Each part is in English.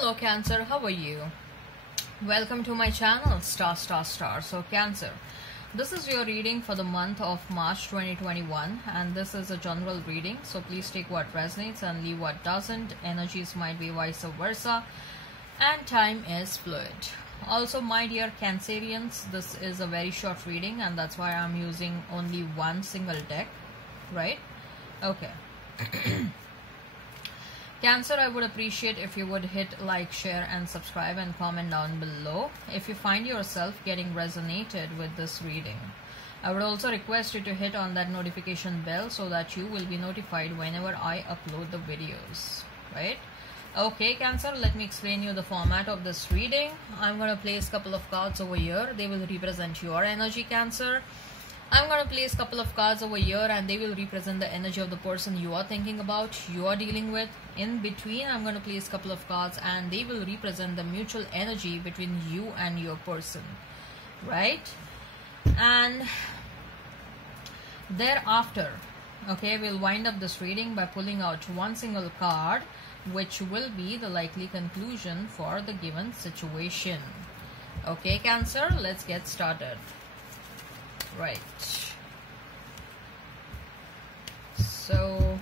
Hello Cancer, how are you? Welcome to my channel star. So Cancer, this is your reading for the month of March 2021 and this is a general reading, so please take what resonates and leave what doesn't. Energies might be vice versa and time is fluid. Also, my dear Cancerians, this is a very short reading and that's why I'm using only one single deck, right? Okay. Cancer, I would appreciate if you would hit like, share and subscribe and comment down below if you find yourself getting resonated with this reading. I would also request you to hit on that notification bell so that you will be notified whenever I upload the videos, right? Okay Cancer, let me explain you the format of this reading. I'm going to place a couple of cards over here. They will represent your energy, Cancer. I'm going to place a couple of cards over here and they will represent the energy of the person you are thinking about, you are dealing with. In between, I'm going to place a couple of cards and they will represent the mutual energy between you and your person, right? And thereafter, okay, we'll wind up this reading by pulling out one single card, which will be the likely conclusion for the given situation. Okay, Cancer, let's get started. Right. So,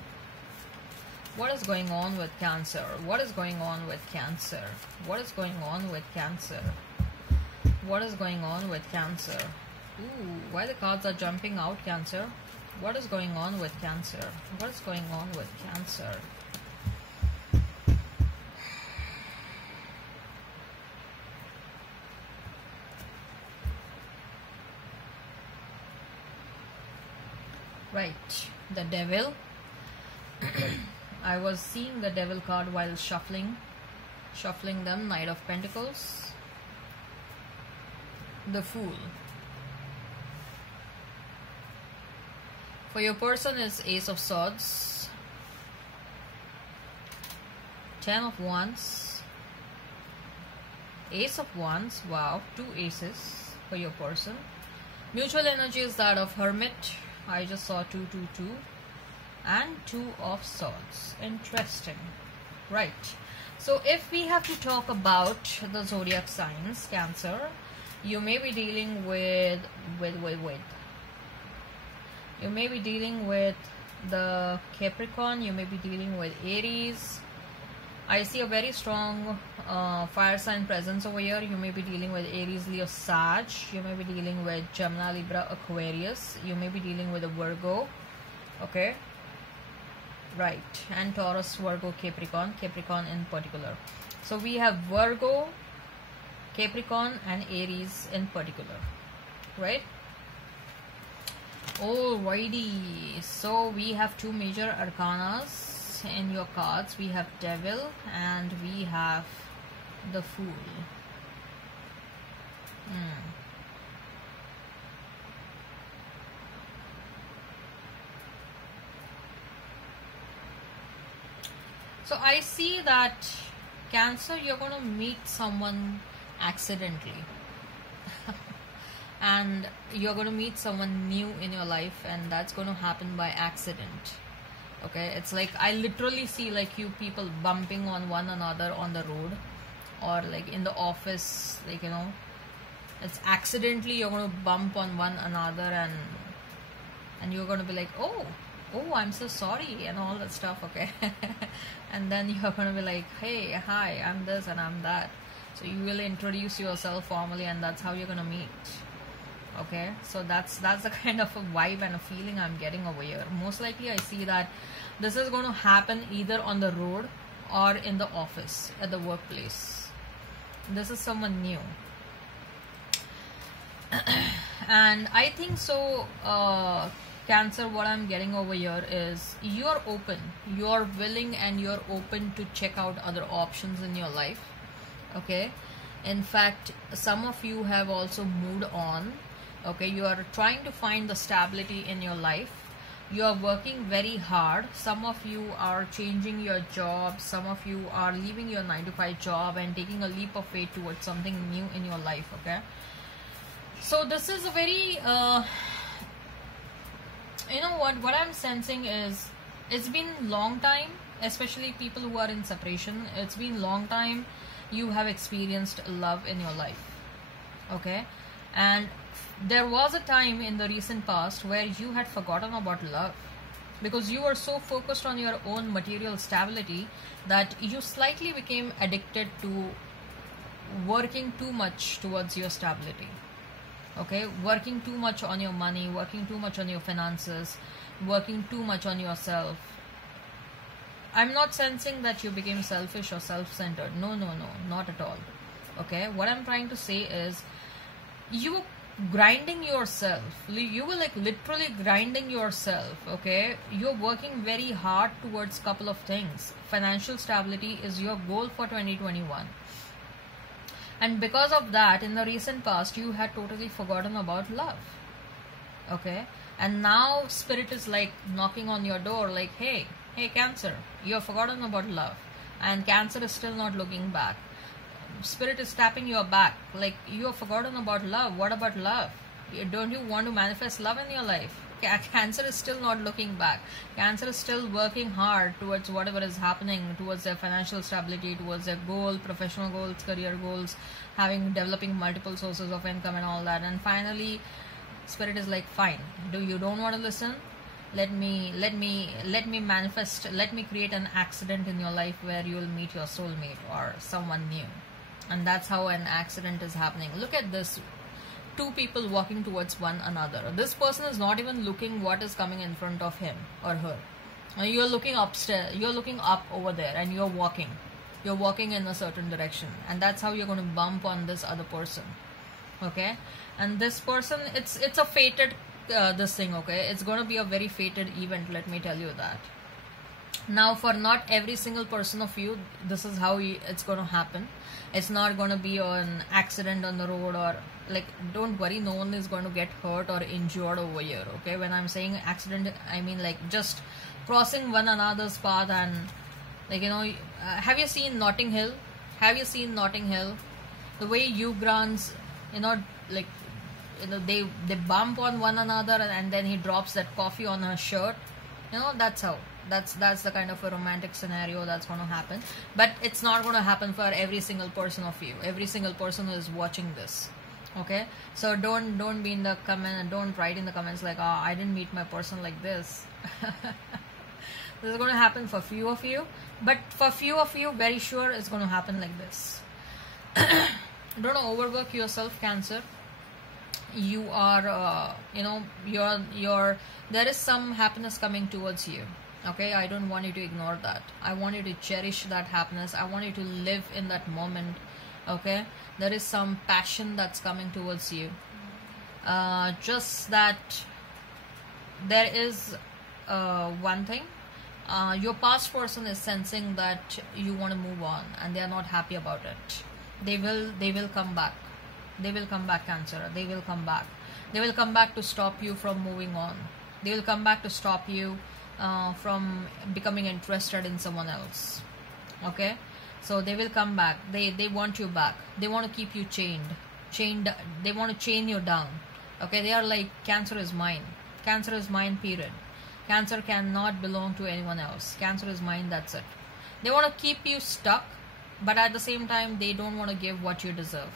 what is going on with Cancer? What is going on with Cancer? What is going on with Cancer? What is going on with Cancer? Ooh, why the cards are jumping out, Cancer? What is going on with Cancer? What is going on with Cancer? Right, the Devil. I was seeing the Devil card while shuffling them. Knight of Pentacles, the Fool. For your person is Ace of Swords, Ten of Wands, Ace of Wands. Wow, two aces for your person. Mutual energy is that of Hermit. I just saw 222 and Two of Swords. Interesting. Right. So if we have to talk about the zodiac signs, Cancer, you may be dealing with you may be dealing with the Capricorn, you may be dealing with Aries. I see a very strong fire sign presence over here. You may be dealing with Aries, Leo, Sag. You may be dealing with Gemini, Libra, Aquarius. You may be dealing with a Virgo. Okay. Right. And Taurus, Virgo, Capricorn in particular. So we have Virgo, Capricorn and Aries in particular. Right. Alrighty. So we have two major arcanas in your cards. We have Devil and we have the Fool. So I see that Cancer, you're going to meet someone accidentally and you're going to meet someone new in your life and that's going to happen by accident. Okay, it's like I literally see like you people bumping on one another on the road or like in the office, like, you know, it's accidentally you're going to bump on one another and you're going to be like, oh I'm so sorry and all that stuff. Okay. And then you're going to be like, hey, hi, I'm this and I'm that. So you will introduce yourself formally and that's how you're going to meet. Okay, so that's the kind of a vibe and a feeling I'm getting over here. Most likely I see that this is going to happen either on the road or in the office, at the workplace. This is someone new. And I think so, Cancer, what I'm getting over here is you're open, you're willing and you're open to check out other options in your life. Okay, in fact, some of you have also moved on. Okay, you are trying to find the stability in your life. You are working very hard. Some of you are changing your job. Some of you are leaving your 9-to-5 job and taking a leap of faith towards something new in your life. Okay, so this is a very you know what I'm sensing is it's been long time especially people who are in separation. It's been long time you have experienced love in your life, okay? And there was a time in the recent past where you had forgotten about love, because you were so focused on your own material stability that you slightly became addicted to working too much towards your stability, okay? Working too much on your money, working too much on your finances, working too much on yourself. I'm not sensing that you became selfish or self-centered. No, not at all. Okay, what I'm trying to say is you were grinding yourself. You were like literally grinding yourself. Okay, you're working very hard towards couple of things. Financial stability is your goal for 2021. And because of that, in the recent past, you had totally forgotten about love. Okay, and now spirit is like knocking on your door like, hey Cancer, you have forgotten about love. And Cancer is still not looking back. Spirit is tapping your back like, you have forgotten about love. What about love? Don't you want to manifest love in your life? Cancer is still not looking back. Cancer is still working hard towards whatever is happening, towards their financial stability, towards their goal, professional goals, career goals, developing multiple sources of income and all that. And finally spirit is like, fine, you don't want to listen? Let me manifest, let me create an accident in your life where you will meet your soulmate or someone new. And that's how an accident is happening. Look at this, two people walking towards one another. This person is not even looking what is coming in front of him or her. You're looking upstairs, you're looking up over there, and you're walking in a certain direction, and that's how you're going to bump on this other person. Okay, and this person, it's a fated this thing, okay? It's going to be a very fated event, let me tell you that. Now, for not every single person of you, this is how it's going to happen. It's not going to be an accident on the road, or like, don't worry, no one is going to get hurt or injured over here, okay? When I'm saying accident, I mean like just crossing one another's path. And like, you know, have you seen Notting Hill? The way Grants, you know, like, you know, they bump on one another, and then he drops that coffee on her shirt. You know, that's the kind of a romantic scenario that's going to happen. But it's not going to happen for every single person of you, every single person who is watching this. Okay, so don't be in the comment, and don't write in the comments like, oh, I didn't meet my person like this. This is going to happen for few of you, but for few of you, very sure it's going to happen like this. Don't overwork yourself, Cancer. You are you know, there is some happiness coming towards you. Okay, I don't want you to ignore that. I want you to cherish that happiness. I want you to live in that moment. Okay, there is some passion that's coming towards you. Just that there is one thing. Your past person is sensing that you want to move on, and they are not happy about it. They will come back. They will come back, Cancer. They will come back. They will come back to stop you from moving on. They will come back to stop you from becoming interested in someone else. Okay, so they will come back. They want you back. They want to keep you chained. They want to chain you down. Okay, they are like, Cancer is mine. Cancer is mine, period. Cancer cannot belong to anyone else. Cancer is mine, that's it. They want to keep you stuck, but at the same time, they don't want to give what you deserve.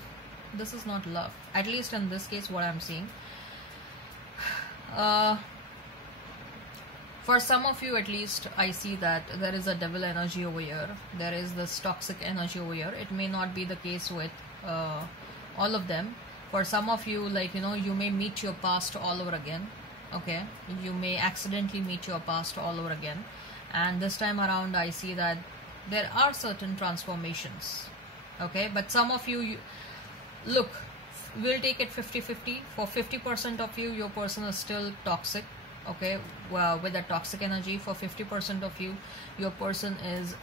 This is not love. At least in this case, what I'm seeing. For some of you, at least, I see that there is a devil energy over here. There is this toxic energy over here. It may not be the case with all of them. For some of you, like, you know, you may meet your past all over again. Okay, you may accidentally meet your past all over again. And this time around, I see that there are certain transformations. Okay, but some of you look, we'll take it 50-50. For 50% of you, your person is still toxic. Okay, well, with a toxic energy. For 50% of you, your person is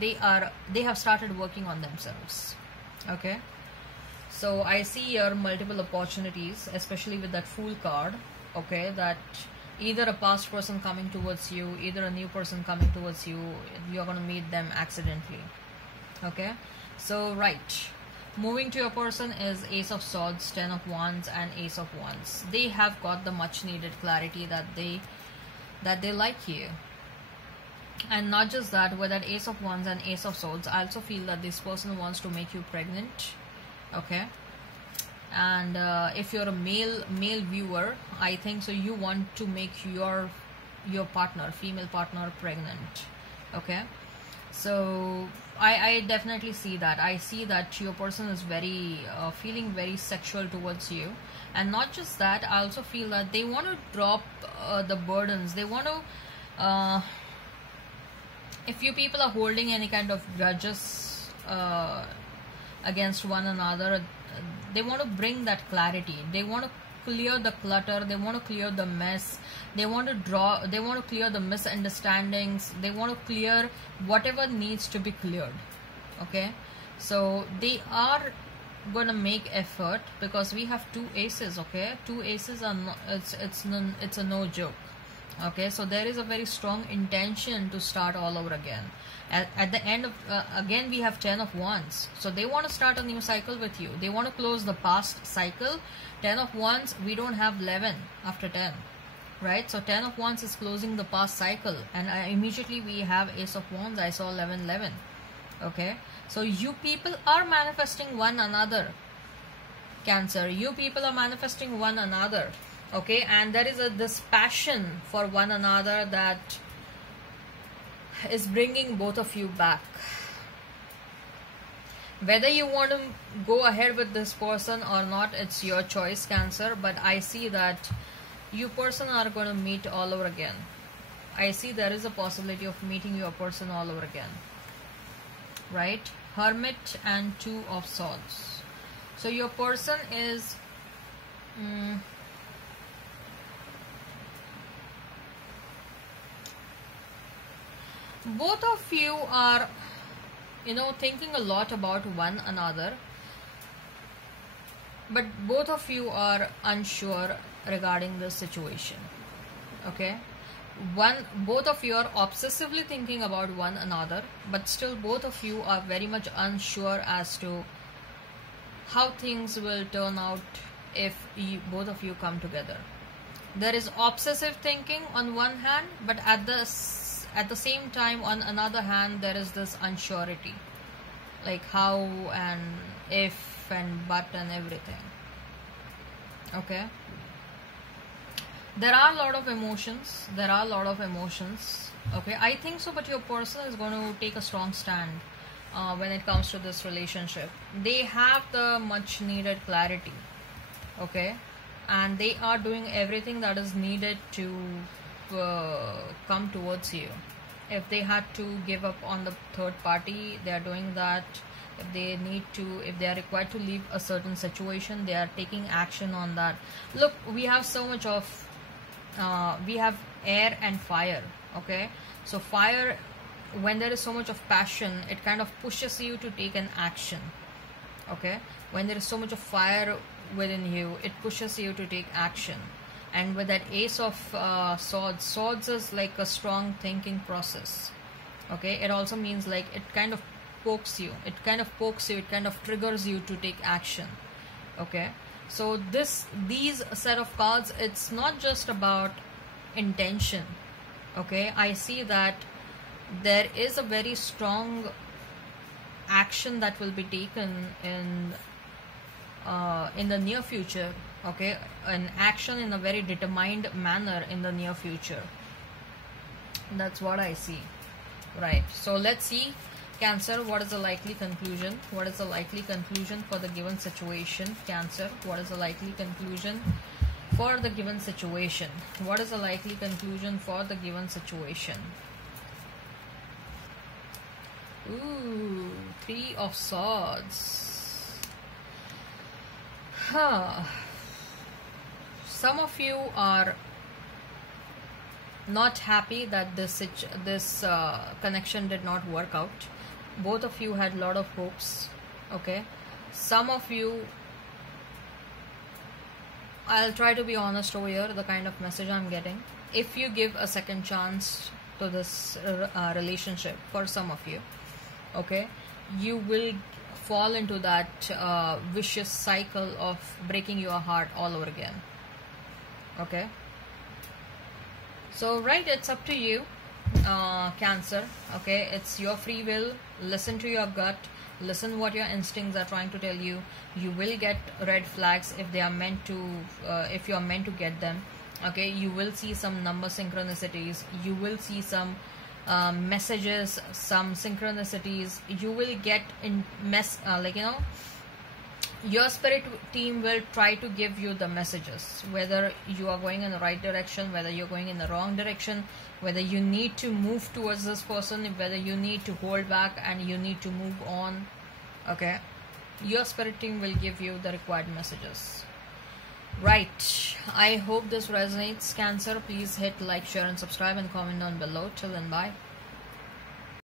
they have started working on themselves. Okay, so I see here multiple opportunities, especially with that Fool card. Okay, that either a past person coming towards you, either a new person coming towards you, you're going to meet them accidentally. Okay, so right, moving to your person is Ace of Swords, 10 of Wands, and Ace of Wands. They have got the much needed clarity that they like you. And not just that, with that Ace of Wands and Ace of Swords, I also feel that this person wants to make you pregnant. Okay. And if you're a male viewer, I think so you want to make your partner, female partner, pregnant. Okay. So I definitely see that. I see that your person is very feeling very sexual towards you. And not just that, I also feel that they want to drop the burdens. They want to if you people are holding any kind of grudges against one another, they want to bring that clarity. They want to clear the clutter. They want to clear the mess. They want to clear the misunderstandings. They want to clear whatever needs to be cleared. Okay, so they are gonna make effort, because we have 2 aces. Okay, 2 aces are not, it's a no joke. Okay, so there is a very strong intention to start all over again. At the end of again we have 10 of Wands, so they want to start a new cycle with you. They want to close the past cycle. 10 of Wands, we don't have 11 after 10, right? So 10 of Wands is closing the past cycle, and immediately we have Ace of Wands. I saw 11. Okay, so you people are manifesting one another, Cancer. You people are manifesting one another. Okay, and there is this passion for one another that is bringing both of you back. Whether you want to go ahead with this person or not, it's your choice, Cancer. But I see that you person are going to meet all over again. I see there is a possibility of meeting your person all over again, right? Hermit and 2 of Swords. So your person is both of you are, thinking a lot about one another, but both of you are unsure regarding the situation. Okay, both of you are obsessively thinking about one another, but still both of you are very much unsure as to how things will turn out if both of you come together. There is obsessive thinking on one hand, but at the same time, on another hand, there is this unsurety, like how and if and but and everything. Okay, there are a lot of emotions. Okay, I think so, but your person is going to take a strong stand when it comes to this relationship. They have the much needed clarity. Okay, and they are doing everything that is needed to come towards you. If they had to give up on the third party, they are doing that. If they are required to leave a certain situation, they are taking action on that. Look, we have so much of we have air and fire. Okay, so fire, when there is so much of passion, it kind of pushes you to take an action. Okay, when there is so much of fire within you, it pushes you to take action. And with that Ace of Swords is like a strong thinking process. Okay, it also means like it kind of pokes you, it kind of triggers you to take action. Okay, so these set of cards, it's not just about intention. Okay, I see that there is a very strong action that will be taken in the near future. Okay, an action in a very determined manner in the near future. That's what I see. Right, so let's see, Cancer, what is the likely conclusion? What is the likely conclusion for the given situation? Cancer, what is the likely conclusion for the given situation? What is the likely conclusion for the given situation? Ooh, 3 of Swords. Some of you are not happy that this connection did not work out. Both of you had a lot of hopes. Okay, some of you, I'll try to be honest over here, the kind of message I'm getting. If you give a second chance to this relationship, for some of you, okay, you will fall into that vicious cycle of breaking your heart all over again. Okay, so right, it's up to you. Cancer. Okay, it's your free will. Listen to your gut. Listen what your instincts are trying to tell you. You will get red flags if they are meant to, if you are meant to get them. Okay, you will see some number synchronicities. You will see some messages, some synchronicities. You will get in your spirit team will try to give you the messages, whether you are going in the right direction, whether you're going in the wrong direction, whether you need to move towards this person, whether you need to hold back and you need to move on. Okay, your spirit team will give you the required messages. Right, I hope this resonates, Cancer. Please hit like, share and subscribe and comment down below. Till then, bye.